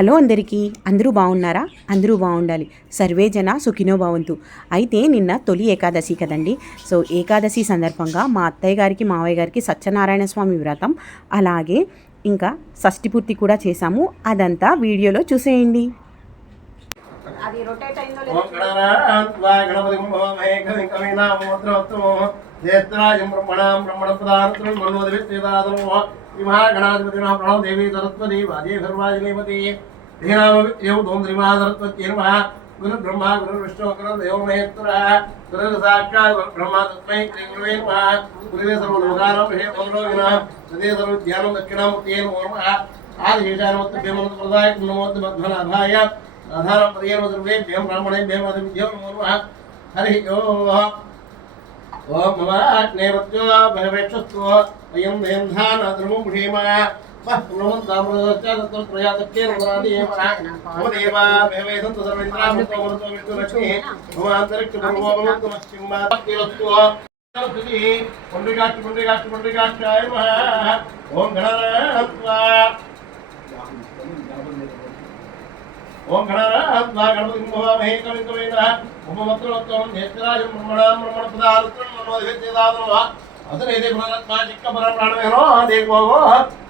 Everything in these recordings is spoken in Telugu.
హలో అందరికీ, అందరూ బాగున్నారా? అందరూ బాగుండాలి. సర్వే జన సుఖినో భవంతు. అయితే నిన్న తొలి ఏకాదశి కదండి. సో ఏకాదశి సందర్భంగా మా అత్తయ్య గారికి మావయ్య గారికి సత్యనారాయణ స్వామి వ్రతం, అలాగే ఇంకా షష్ఠి పూర్తి కూడా చేశాము. అదంతా వీడియోలో చూసేయండి. महागणाधिपतिना प्रणव देवी सरस्वती वाजे सर्वाजिनीपति ीनाम श्रीमहासरस्वती नमः गुरु ब्रह्मा गुरु विष्णु गुरु देव महेश्वरः गुरु साक्षात् ब्रह्मा तस्मै श्री गुरुवे नमः गुरुवे सर्वलोकानां विषये मनोरञ्जनः तदे सर्वज्ञानं दक्षिणामूर्तये नमो नमः आदिशेषानमोत्तभ्यं प्रदाय नमोऽस्तु मध्वनाभाय आधारं पदयेन सर्वेभ्यः ब्राह्मणेभ्यः आदिभ्यो नमो नमः हरिः ओम् ओम नैवत्यो भवेक्षस्तु अयं देवधान धर्ममुषेमा नमः दामोदरस्य प्रयातक्केन वरादेवः नमदेवा भवेदं सर्वेन्द्रामृतमृतो विष्णुलक्ष्मी भवान्तरिक्षभर्वोपमस्तमश्चिम्बातिरस्तु सरस्वती पुण्डिकाक्षाय नमः ओम गणनात्वा ओम गणनात्वा गणपतिं भवामहे कविं कवीन्द्रः उपमत्रवत्वं ज्येष्ठराजं ब्रह्मणां ब्रह्मणपदार्थं मनोधिवेद्यदानः अतरेदे पुनरात्मा चिक्कपरं प्राणमेनो देवो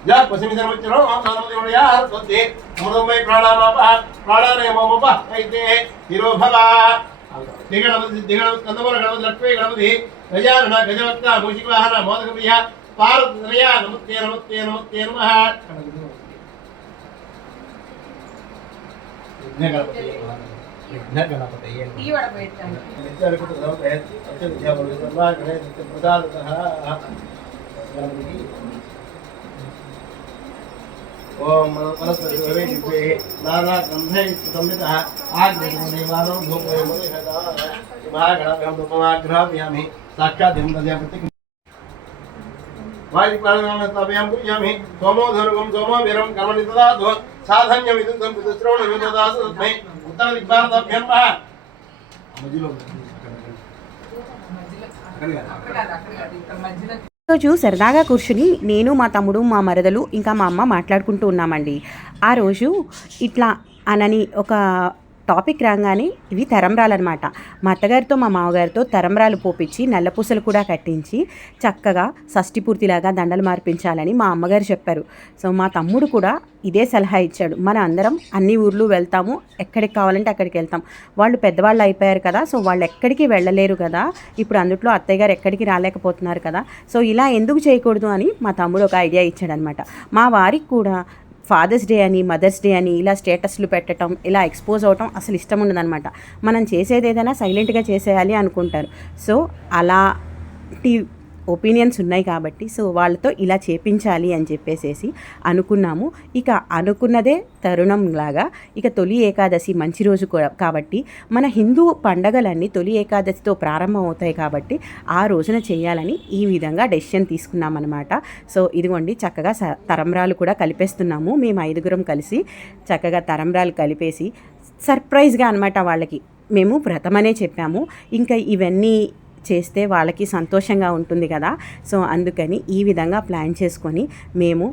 या पश्चिमजन्मचरो सानमदेवया स्वस्ति अमृतमय प्राणामापः प्राणानयमोपः ऐते हिरो भवा दिगणपति कंदमूल गणपति लक्ष्मी गणपति गजानन गजवक्ता मूषिकवाहन मोदकप्रिय पार्वतीतनया नमस्ते नमस्ते नमस्ते नमः ओम मनस्पति नाना गंधे संहितः आग्रहदेवानो धूमोयमग्रहामि साक्षात् देवदयापति वायुप्राणायामं स्थापयामि पूजयामि सोमो धनुगं सोमो वीरं कर्मणि ददातु साधन्यमिदं संश्रवणं तस्मै उत्तरदिग्भारताभ्यं वः రోజు సరదాగా కూర్చుని నేను మా తమ్ముడు మా మరదలు ఇంకా మా అమ్మ మాట్లాడుకుంటూ ఉన్నామండి. ఆ రోజు ఇట్లా అనని ఒక టాపిక్ రాగానే ఇవి తరంబ్రాలు అనమాట. మా అత్తగారితో మా మామగారితో తరంబ్రాలు పోపించి నల్లపూసలు కూడా కట్టించి చక్కగా షష్ఠి పూర్తిలాగా దండలు మార్పించాలని మా అమ్మగారు చెప్పారు. సో మా తమ్ముడు కూడా ఇదే సలహా ఇచ్చాడు. మన అందరం అన్ని ఊర్లు వెళ్తాము, ఎక్కడికి కావాలంటే అక్కడికి వెళ్తాం. వాళ్ళు పెద్దవాళ్ళు అయిపోయారు కదా, సో వాళ్ళు ఎక్కడికి వెళ్ళలేరు కదా, ఇప్పుడు అందుట్లో అత్తయ్య గారు ఎక్కడికి రాలేకపోతున్నారు కదా, సో ఇలా ఎందుకు చేయకూడదు అని మా తమ్ముడు ఒక ఐడియా ఇచ్చాడనమాట. మా వారికి కూడా ఫాదర్స్ డే అని మదర్స్ డే అని ఇలా స్టేటస్లు పెట్టడం, ఇలా ఎక్స్పోజ్ అవటం అసలు ఇష్టం ఉండదన్నమాట. మనం చేసేది ఏదైనా సైలెంట్గా చేసేయాలి అనుకుంటారు. సో అలాంటి ఒపీనియన్స్ ఉన్నాయి కాబట్టి సో వాళ్ళతో ఇలా చేపించాలి అని చెప్పేసేసి అనుకున్నాము. ఇక అనుకున్నదే తరుణంలాగా ఇక తొలి ఏకాదశి మంచి రోజు కాబట్టి మన హిందూ పండగలన్నీ తొలి ఏకాదశితో ప్రారంభం అవుతాయి కాబట్టి ఆ రోజున చేయాలని ఈ విధంగా డెసిషన్ తీసుకున్నామన్నమాట. సో ఇదిగోండి చక్కగా తరంబ్రాలు కూడా కలిపేస్తున్నాము. మేము 5గురం కలిసి చక్కగా తరంబ్రాలు కలిపేసి సర్ప్రైజ్గా అనమాట వాళ్ళకి మేము వ్రతమనే చెప్పాము. ఇంకా ఇవన్నీ చేస్తే వాళ్ళకి సంతోషంగా ఉంటుంది కదా, సో అందుకని ఈ విధంగా ప్లాన్ చేసుకొని మేము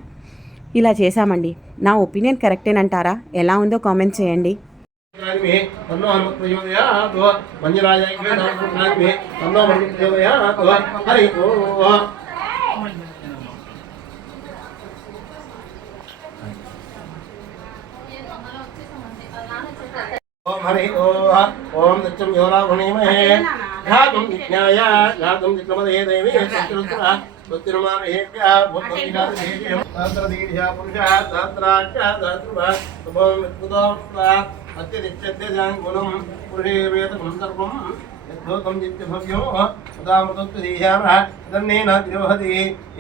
ఇలా చేశామండి. నా ఒపీనియన్ కరెక్టేనంటారా? ఎలా ఉందో కామెంట్ చేయండి. ओम हरि ओम दक्षं योरावणीमहे घातुं विज्ञाय घातुं चित्तमदे देवी सत्रुत्रा स्वस्तिर्मामेभ्यः भूतविकादेभ्यः सहस्रदीर्घा पुरुषः सहस्राक्षः सहस्रभः शुभं विद्युतोऽस्वा अत्यतिष्ठद्यजां गुणं पुरुषे वेदकं सर्वं यद्भूतं नित्यभव्यो उदामृतोत्तरीयामः तन्नेन तिरोहति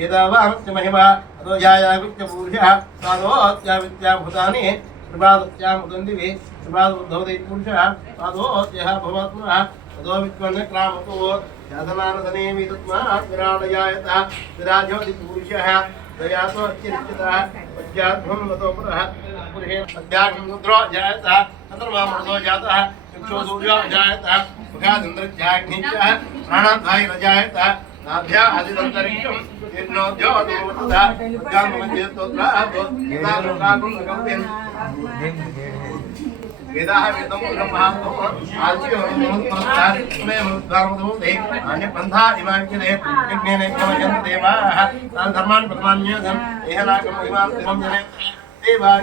एतावानस्य महिमा अतो जायावित्यपुरुषः साधोऽत्यावित्याभूतानि प्रभातस्यामुदन्दिवे प्रभातोद्धवते पुरुषः पादोऽत्यः भवत्पुरः ततो विद्वन्नक्रामतो यातनानधने विदत्मात् विराडयायतः विराजोति पुरुषः दयातो अत्यनित्यतः पश्चाद्भं वतो पुरः पुरुषेण अध्यात्मं रुद्रो जायतः चतुर्मामृतो जातः चक्षुः सूर्यो जायतः मुखादिन्द्रज्याग्निश्च प्राणाद्वायुरजायतः नाभ्या अधिदन्तरिक्षं निर्णोद्यो दोवतुदा जाममध्ये तोत्रातो यदालोकाकुलगम्यं वेदाः वेदं ब्रह्मातो आज्यो नमस्कार मे मुद्धारमदे अन्य पंथा इमानिके यज्ञेन कमयन् देवाः तान् धर्मान् प्रमाण्यं एहनाकं इमान् देवं जने देवाः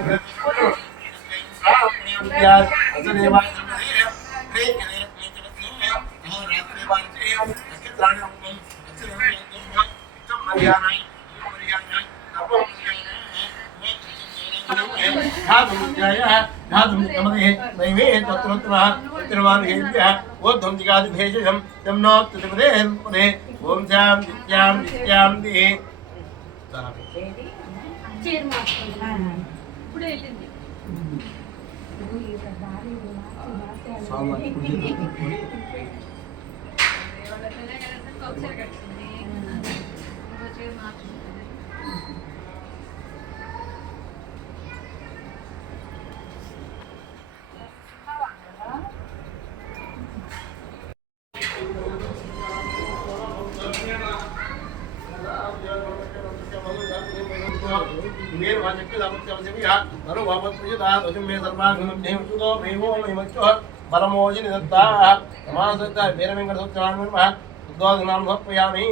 బలమోజిని దత్తా సమాసత్త వీర వెంకట సత్యనారాయణ ఉద్వాదనాం సమర్పయామి.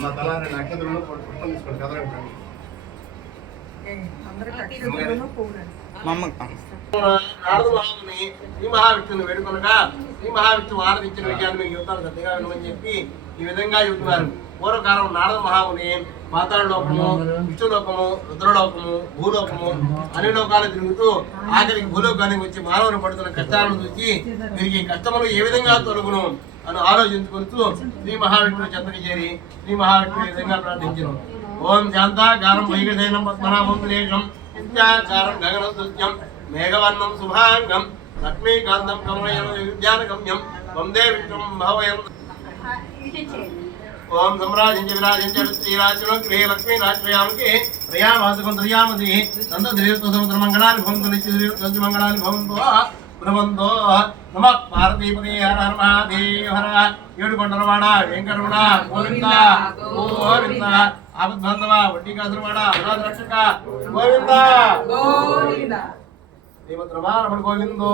మా తలారి నక్షత్రంలో పుష్పం తీసుకోండి కదలండి. నారద మహాముని శ్రీ మహావిష్ణుని వేడుకొనగా శ్రీ మహావిష్ణువు ఆరాధించిన విషయాన్ని మీకు యువతాలు శ్రద్ధగా వినమని చెప్పి ఈ విధంగా చెబుతున్నారు. పూర్వకాలం నారద మహాముని పాతాళలోకము, విష్ణులోకము, రుద్రలోకము, భూలోకము అన్ని లోకాలు తిరుగుతూ ఆఖరికి భూలోకానికి వచ్చి మానవుని పడుతున్న కష్టాలను చూసి వీరికి కష్టములు ఏ విధంగా తొలగును అని ఆలోచించుకుంటూ శ్రీ మహావిష్ణువు చెంతకు చేరి శ్రీ మహావిష్ణువు ఈ విధంగా ప్రార్థించను. ఓం శాంతాకారం వైగశైనం పద్మనాభం సురేషం నిత్యాకారం గగనసృత్యం మేఘవర్ణం శుభాంగం లక్ష్మీకాంతం కమలయం విద్యానగమ్యం వందే విష్ణుం భవయం. ఓం సమ్రాజించ విరాజించ శ్రీరాజును గృహే లక్ష్మీ రాజ్యానికి ప్రియావాసకం శ్రీయామతి నందధీర్త సముద్ర మంగళాన్ని భవంతు నిత్య మంగళాన్ని భవంతో భ్రమంతో నమ పార్వతీపతి హర హర మహాదేవ హర. ఏడుకొండలవాడ వెంకటరమణ గోవింద గోవింద ఆపద్బాంధవ వడ్డీ కాసులవాడ అనాథ రక్షక గోవింద గోవింద శ్రీమద్ రమారమణ గోవిందో.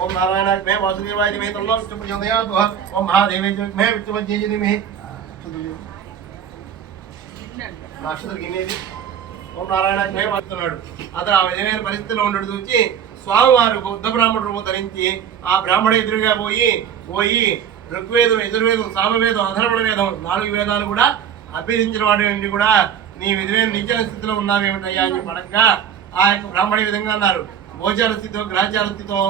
ఓం నారాయణాగ్నే వాసుదేవాయ మే తల్లో విష్ణు ప్రచోదయాత్. ఓం మహాదేవే మే విష్ణువజ్జేయ మే నక్షత్రం గిన్నేది. ఓం నారాయణాగ్నే వాడుతున్నాడు. అతను ఆ విధమైన పరిస్థితిలో ఉండడు చూసి స్వామివారు బుద్ధ బ్రాహ్మణ రూపం ధరించి ఆ బ్రాహ్మణ ఎదురుగా పోయి ఋగ్వేదం, యజుర్వేదం, సామవేదం, అధర్వణ వేదం 4 వేదాలు కూడా అభ్యసించిన వాడి కూడా నీ విధమైన నిత్య స్థితిలో ఉన్నావేమిటయ్యా అని పడక ఆ యొక్క బ్రాహ్మణ విధంగా అన్నారు. భోజన స్థితితో గ్రహచార స్థితితో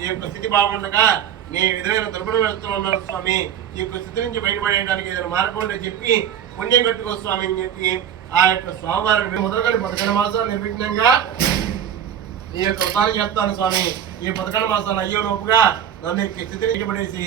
ఈ యొక్క స్థితి బాగుండగా నీ విధమైన దుర్బల వ్యవస్థలో ఉన్నారు స్వామి. ఈ యొక్క స్థితి నుంచి బయటపడేయడానికి ఏదైనా మార్గం చెప్పి పుణ్యం కట్టుకో స్వామి అని చెప్పి ఆ యొక్క స్వామివారిని మొదలుకొని 11 మాసాలు నిర్విఘ్నంగా ఈ యొక్క వ్రతాలు చేస్తాను స్వామి. ఈ 11 మాసాలు అయ్యో లోపుగా నన్ను యొక్క స్థితి నుంచి పడేసి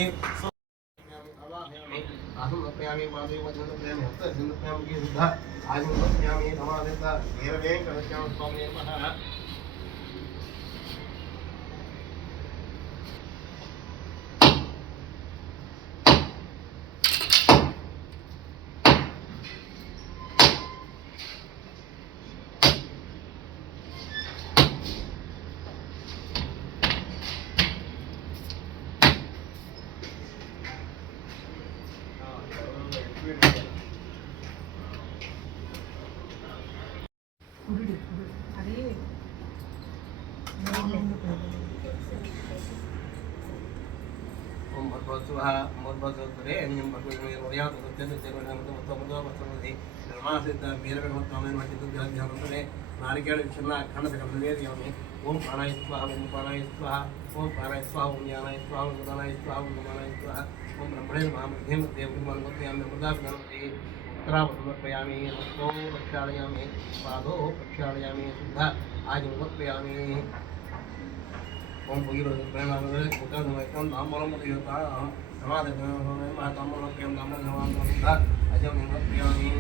నారికేళ విషయంలో అఖండ సకలవేది. ఓం ప్రాణాయ స్వాహ, ఓం ప్రాణాయ స్వాహ, ఓం ప్రాణాయ స్వాహ, ఓం జ్ఞానాయ స్వాహ, ఓం గుణాయ స్వాహ, ఓం గుణాయ స్వాహ, ఓం బ్రహ్మణే మహామధ్యం దేవుని మనోత్యామి అమృతా గణపతి సమర్పయామి. హస్తో ప్రక్షాళయామి, పాదో ప్రక్షాళయామి, శుద్ధ ఆజం సమర్పయామి. ఓం భోగి ప్రేమ కుటుంబం తాంబూలం మా తాంబూలం ప్రేమ తాంబూలం అజం ప్రియామి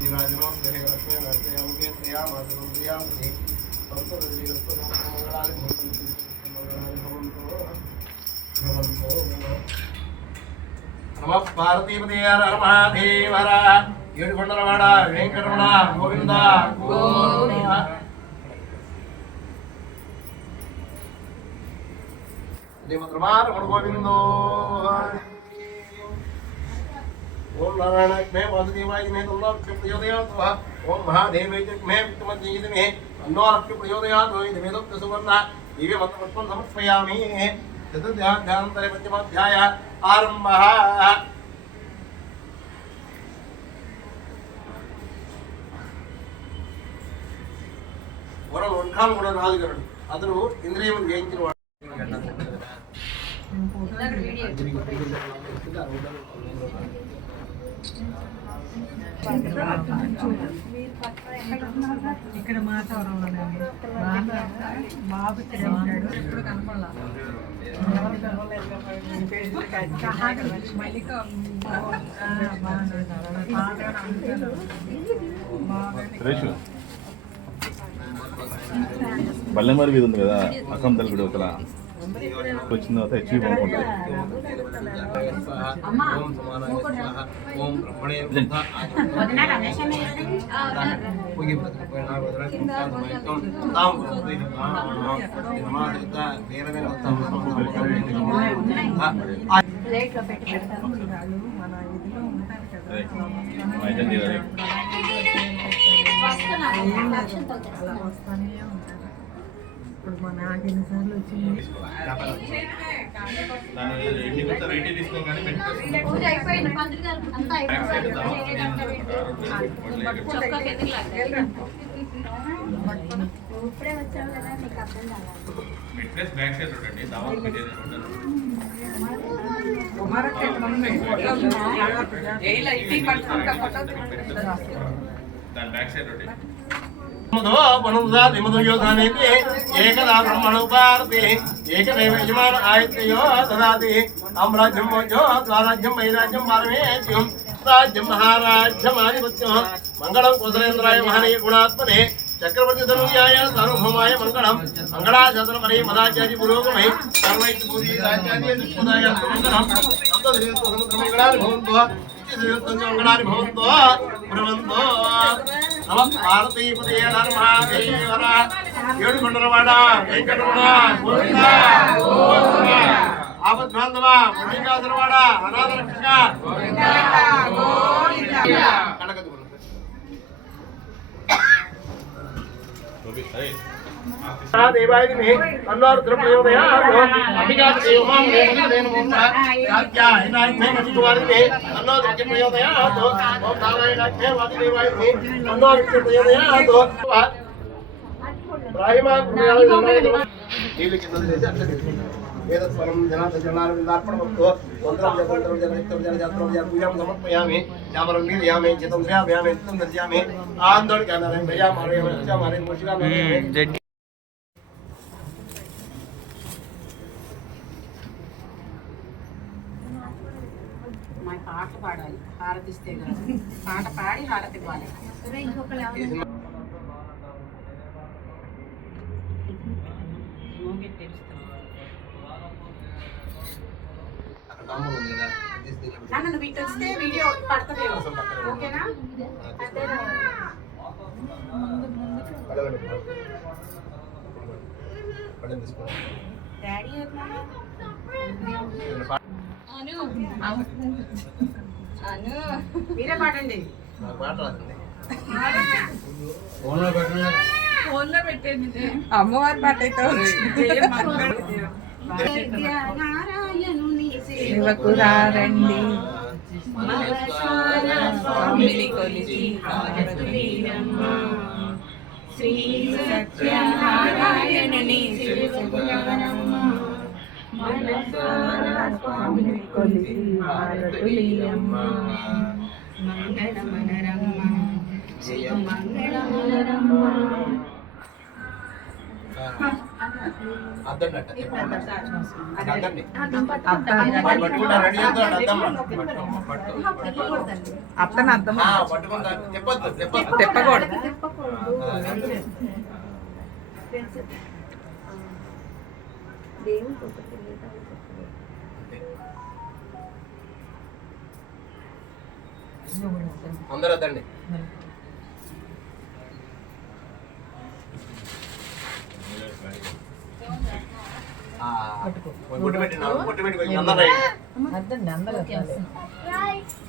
విరాజనం లక్ష్మీ నరసింహే ప్రియా మాధవం ప్రియా మంగళాన్ని నమ పార్వతీపతి హర మహాదేవర ఏడుకొండలవాడ వెంకటరమణ గోవింద గోవింద శ్రీమద్రమారమణ గోవిందో ఓం నారాయణాగ్నే వాసుదేవాయ మే తన్నోరక్ష ప్రచోదయాత్ ఓం మహాదేవాయ మే విష్ణుమధ్యే మే తన్నోరక్ష ప్రచోదయాత్ ఇది వేదోక్త సువర్ణ దివ్య మంత్రపుష్పం సమర్పయామి చతుర్థాధ్యానంతరే పంచమాధ్యాయ ఆరంభః వరం వంకాలు కూడా రాజుగారు అతను ఇంద్రియములు జయించిన వాడు ఇక్కడ మాట్లాడాలి బాబు ఎప్పుడు కనపడాలి బల్లెమారి వీధి ఉంది కదా అక్కం తల్లి ఒకలా వచ్చిన తర్వాత హెచ్పి బాగుంటుంది ఓం బ్రహ్మణే ఇప్పుడు మా నాకు ఎన్నిసార్లు వచ్చింది ఇప్పుడే వచ్చావు కదా నీకు అర్థం ఏకదా బ్రహ్మణోపారతి ఏకదైవ యజమాన ఆయత్యో దదాతి అమ్రాజ్యం మోజో స్వరాజ్యం వైరాజ్యం పారమేత్యం రాజ్యం మహారాజ్యమాధిపత్యం మంగళం కుశలేంద్రాయ మహనీయ గుణాత్మనే చక్రవర్తి ధనుర్యాయ సార్వభౌమాయ మంగళం మంగళాచంద్ర మరీ మదాచార్య పురోగమై సర్వైతి పూజీ రాజ్యాన్ని దుఃఖదాయ మంగళం మంగళాన్ని భవంతో మంగళాన్ని భవంతో భ్రవంతో నమ పార్వతీపదే హర మహాదేవర ఏడుకొండలవాడ వెంకటరమణ గోవింద గోవింద ఆపద్బాంధవ మురళీకాసురవాడ అనాథ రక్షక గోవింద గోవింద కనకదు దేవాయ మే అన్నారు త్రిప్రయోదయాతో అభిగాత దేవమాం దేవదేన మోక్ష యాజ్ఞా హినాయ మస్తువారితే అన్నారు త్రిప్రయోదయాతో ఓం నారాయణాఖ్య వాదిదేవాయ మే అన్నారు త్రిప్రయోదయాతో రాహిమా పుణ్యాల నీలి కింద అట్లా వేదస్వరం జనార్దనార్పణమస్తు మంత్రం జపంత్రం జనహితం జనజాత్రం పూజాం సమర్పయామి యామరం నీలయామి చితం శ్రావ్యామి చితం దర్శయామి ఆందోళన జ్ఞానాలయం భయామారే వచ్చామారే మూషికామారే మా పాట పాడాలి హారతిస్తే పాట పాడి హారతి ఇవ్వాలి నన్ను వీటి వస్తే వీడియో పడుతుందేమో ఓకేనా డాడీ మీరే పాడండి ఫోన్లో పెట్టండి అమ్మవారి పాట అయితే నారాయణుని సేవకురారండి స్వామిని కొలిచి శ్రీ సత్యనారాయణుని స్వామిని కొలిచి హారతులీయమ్మ మంగళమనరమ్మ శివ మంగళమనరమ్మ అద్దండి అద్దండి పట్టుకుంటారు రెడీ చేస్తాడు అద్దమ్మ అత్తను అర్థం పట్టుకుంటారు చెప్పొద్దు చెప్పొద్దు తిప్పకూడదు. అందరూ వద్దండి బొట్టు పెట్టిన బొట్టు పెట్టి కొంచెం అందరూ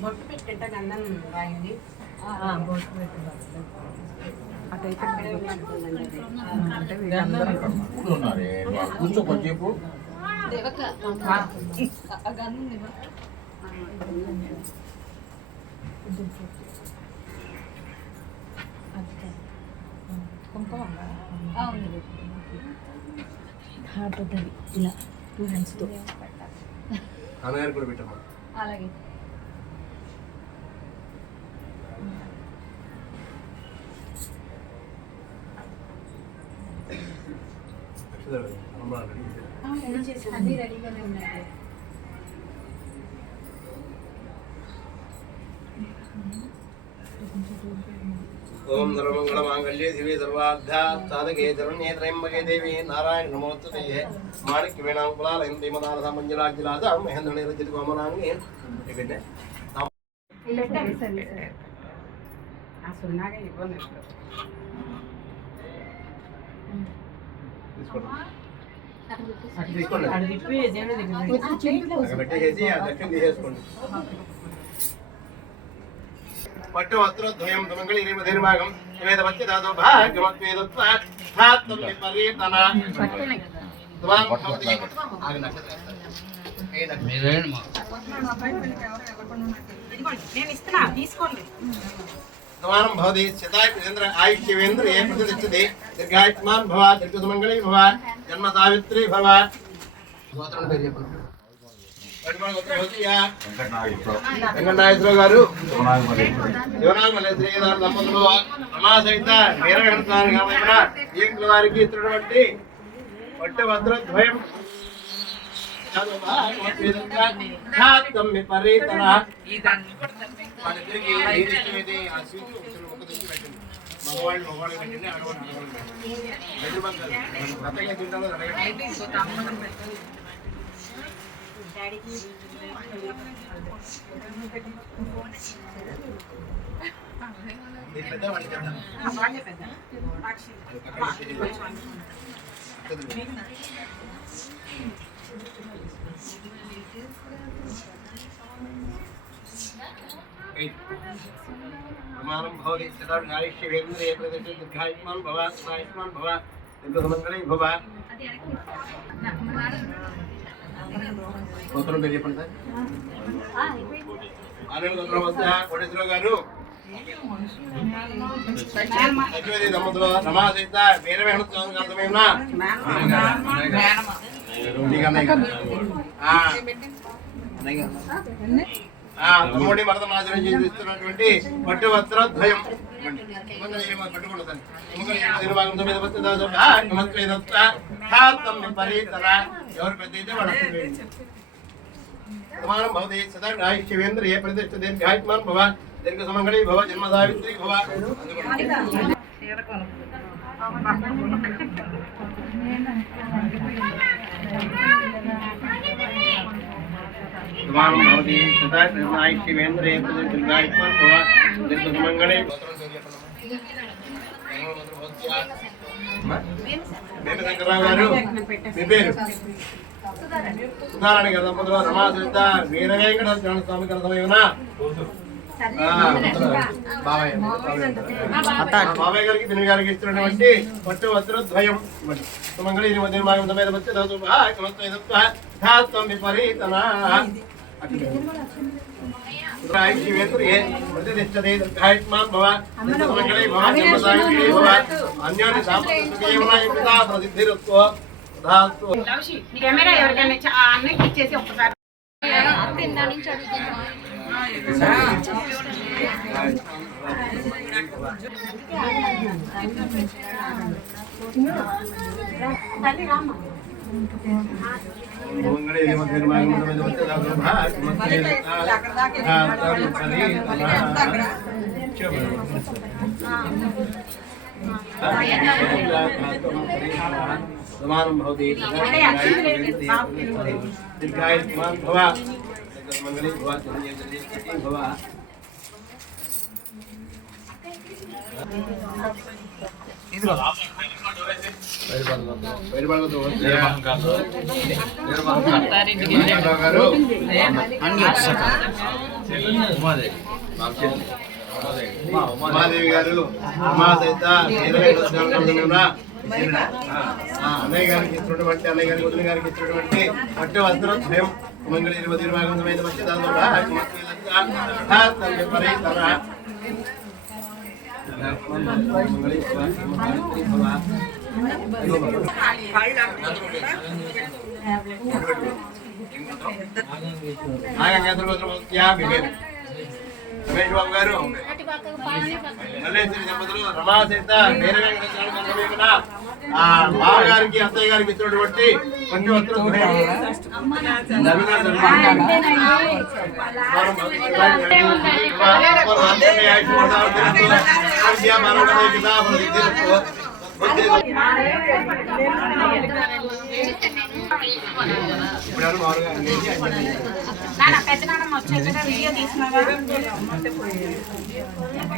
బొట్టు పెట్టేట గంధం రాయండి. కూర్చో కొంచెంసేపు ఇలా 2 hands తో అన్నగారు కూడా పెట్టమ్మా అలాగే అన్ని రెడీగానే ఉన్నాయి. ఓం సర్వమంగళ మాంగళ్యే శివే సర్వార్థా సాధకే శరణ్యే త్రయంబకే దేవి నారాయణ నమోస్తుతే మాణిక్య వీణాం కులాలయం ధీమదాన సామంజలాజ్జలాద మహేంద్ర నిరజిత కోమలాంగి ఇకనే ఆ సున్నాగా ఇవ్వను తీసుకోండి అది తిప్పి దేవుడి దగ్గర అక్కడ పెట్టేసి ఆ దక్షిణ తీసేసుకోండి పట్టు వస్త్రోద్వయం సుమంగళి నిర్మధీర్భాగం వేద వచ్చి దాదో భాగ్యమత్వేదత్వం విపరీతన త్వం భవతి ఆగ నక్షత్రం ఏ నక్షత్రం నేను ఇస్తున్నా తీసుకోండి. త్వానం భవతి శతాయుషేంద్ర ఆయుష్యేంద్ర ఏ ప్రతిష్టతి దీర్ఘాయుష్మాన్ భవ దీర్ఘసుమంగళి భవ జన్మ సావిత్రి భవ గోత్రం పేరు చెప్పండి వెంకటనాగేశ్వరరావు గారు యువనాగమల్లేశ్వరి గారు దంపతులు రమాసహిత వీరగణస్వామి కావలసిన ఈ వారికి ఇస్తున్నటువంటి పట్టు వస్త్రద్వయం విపరీతన మగవాళ్ళు మగవాళ్ళు పెట్టండి ఆడవాళ్ళు కొత్తగా తింటాలో ప్రమాణం భవతి శతాయుష్యేంద్రే ప్రతిష్ఠిత దీర్ఘాయుష్మాన్ భవ సదాయుష్మాన్ భవ దీర్ఘసుమంగళి భవ గోత్రం పేరు చెప్పండి సార్ ఆనంద కోటేశ్వరరావు గారు లక్ష్మీదేవి దంపతులు రమాసహిత వీరవేణస్వామి అర్థమైనా తమ్ముడి మరదమాచరణ చేస్తున్నటువంటి పట్టు వస్త్రద్వయం పట్టుకుంటా ఎవరు పెద్ద అయితే వాడు ప్రమాణం భవతి సదాయుష్యేంద్ర ఏ ప్రతిష్ఠ దీర్ఘాయుష్మాన్ భవ దీర్ఘ సుమంగళి భవ జన్మ సావిత్రి భవ ప్రమాణం భవతి సదాయుష్యేంద్ర ఏ ప్రతిష్ఠ దీర్ఘాయుష్మాన్ భవ దీర్ఘ సుమంగళి శంకర్రావు గారు మీ పేరు సుధారాణి గారు దంపతులు రమాసహిత వీరవేంకటేశ్వర స్వామి కలసమేనా బాబాయ్ గారికి తిని గారికి ఇస్తున్నటువంటి పట్టు వస్త్రద్వయం సుమంగళి మధ్యమాగం సమేత వచ్చి దాతం విపరీతన ప్రతిష్టతే దీర్ఘాయుష్మాన్ భవ సుమంగళి భవ జన్మ సావిత్రి భవ అన్యోన్య సాంప్రదాయ ప్రసిద్ధిరత్వ కెమెరా ఎవరికైనా అన్నకి ఇచ్చేసి ఒక్కసారి తల్లి రామ్మ మంగళే నిర్మాణం సమానం భవతి దీర్ఘాయుష్మాన్ భవ మంగళే భవ భవ ఉమాదేవి గారు ఉమా సహిత అన్నయ్య గారికి ఇచ్చినటువంటి అన్నయ్య గారికి వదిన గారికి ఇచ్చినటువంటి పట్టు వస్త్రం స్వయం మంగళ 20 భాగమైన వచ్చి రమేష్ బాబు గారు మల్లేశ్వరి దంపతులు రమా సహిత వీర వెంకటేశ్వర బావగారికి అత్తయ్య గారికి ఇచ్చినటువంటి పట్టు వస్త్రం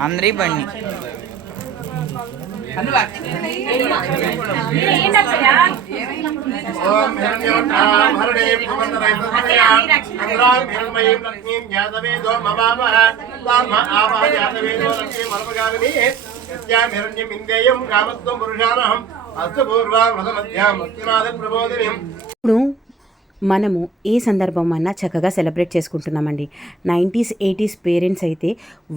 అందరి బండి ఓం హిరణ్యోత్తాం హరణే భువనరైతస్యా అంగ్రాం హిరణ్మయీం లక్ష్మీం జాతవేదో మమామః తామ ఆవాహ జాతవేదో లక్ష్మీం మరపగామిని యస్యాం హిరణ్యం ఇందేయం కామత్వం పురుషానహం అస్తు పూర్వాం వ్రతమధ్యాం భక్తినాథ ప్రబోధినిం. ఇప్పుడు మనము ఏ సందర్భం అన్నా చక్కగా సెలబ్రేట్ చేసుకుంటున్నామండి. 90s 80s పేరెంట్స్ అయితే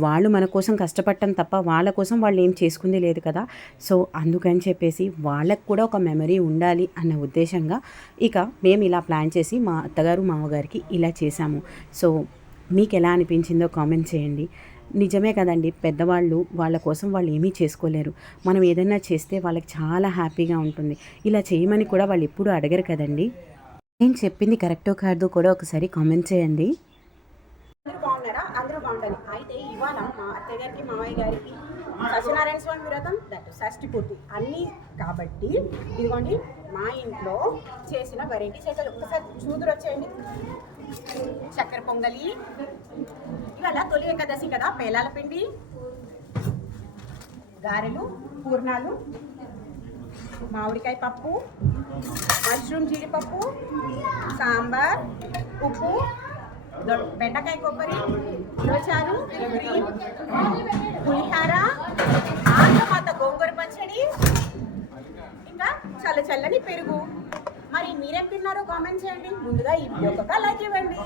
వాళ్ళు మన కోసం కష్టపడటం తప్ప వాళ్ళ కోసం వాళ్ళు ఏం చేసుకుంది లేదు కదా. సో అందుకని చెప్పేసి వాళ్ళకు కూడా ఒక మెమరీ ఉండాలి అన్న ఉద్దేశంగా ఇక మేము ఇలా ప్లాన్ చేసి మా అత్తగారు మామగారికి ఇలా చేశాము. సో మీకు ఎలా అనిపించిందో కామెంట్ చేయండి. నిజమే కదండి, పెద్దవాళ్ళు వాళ్ళ కోసం వాళ్ళు ఏమీ చేసుకోలేరు. మనం ఏదైనా చేస్తే వాళ్ళకి చాలా హ్యాపీగా ఉంటుంది. ఇలా చేయమని కూడా వాళ్ళు ఎప్పుడూ అడగరు కదండి. నేను చెప్పింది కరెక్టో కాదో కూడా ఒకసారి కామెంట్ చేయండి. అందరూ బాగున్నారా? అందరూ బాగుంటారు. అయితే ఇవాళ మా అత్తయ్య గారికి మామయ్య గారికి సత్యనారాయణ స్వామి వ్రతం దట్ షష్ఠి పూర్తి అన్నీ కాబట్టి ఇదిగోండి మా ఇంట్లో చేసిన వెరైటీస్ అయితే ఒక్కసారి చూదురు వచ్చేయండి. చక్కెర పొంగలి, ఇవాళ తొలి ఏకాదశి కదా, పేలాల పిండి, గారెలు, పూర్ణాలు, మామిడికాయ పప్పు, మష్రూమ్ జీడిపప్పు, సాంబార్, ఉప్పు, బెండకాయ కొబ్బరి, ఉలవచారు, క్రీమ్, పులిహార, ఆంధ్రమాత గోంగూర పచ్చడి, ఇంకా చల్ల చల్లని పెరుగు. మరి మీరేం తిన్నారో కామెంట్ చేయండి. ముందుగా ఈ వీడియోకి ఒక లైక్ ఇవ్వండి.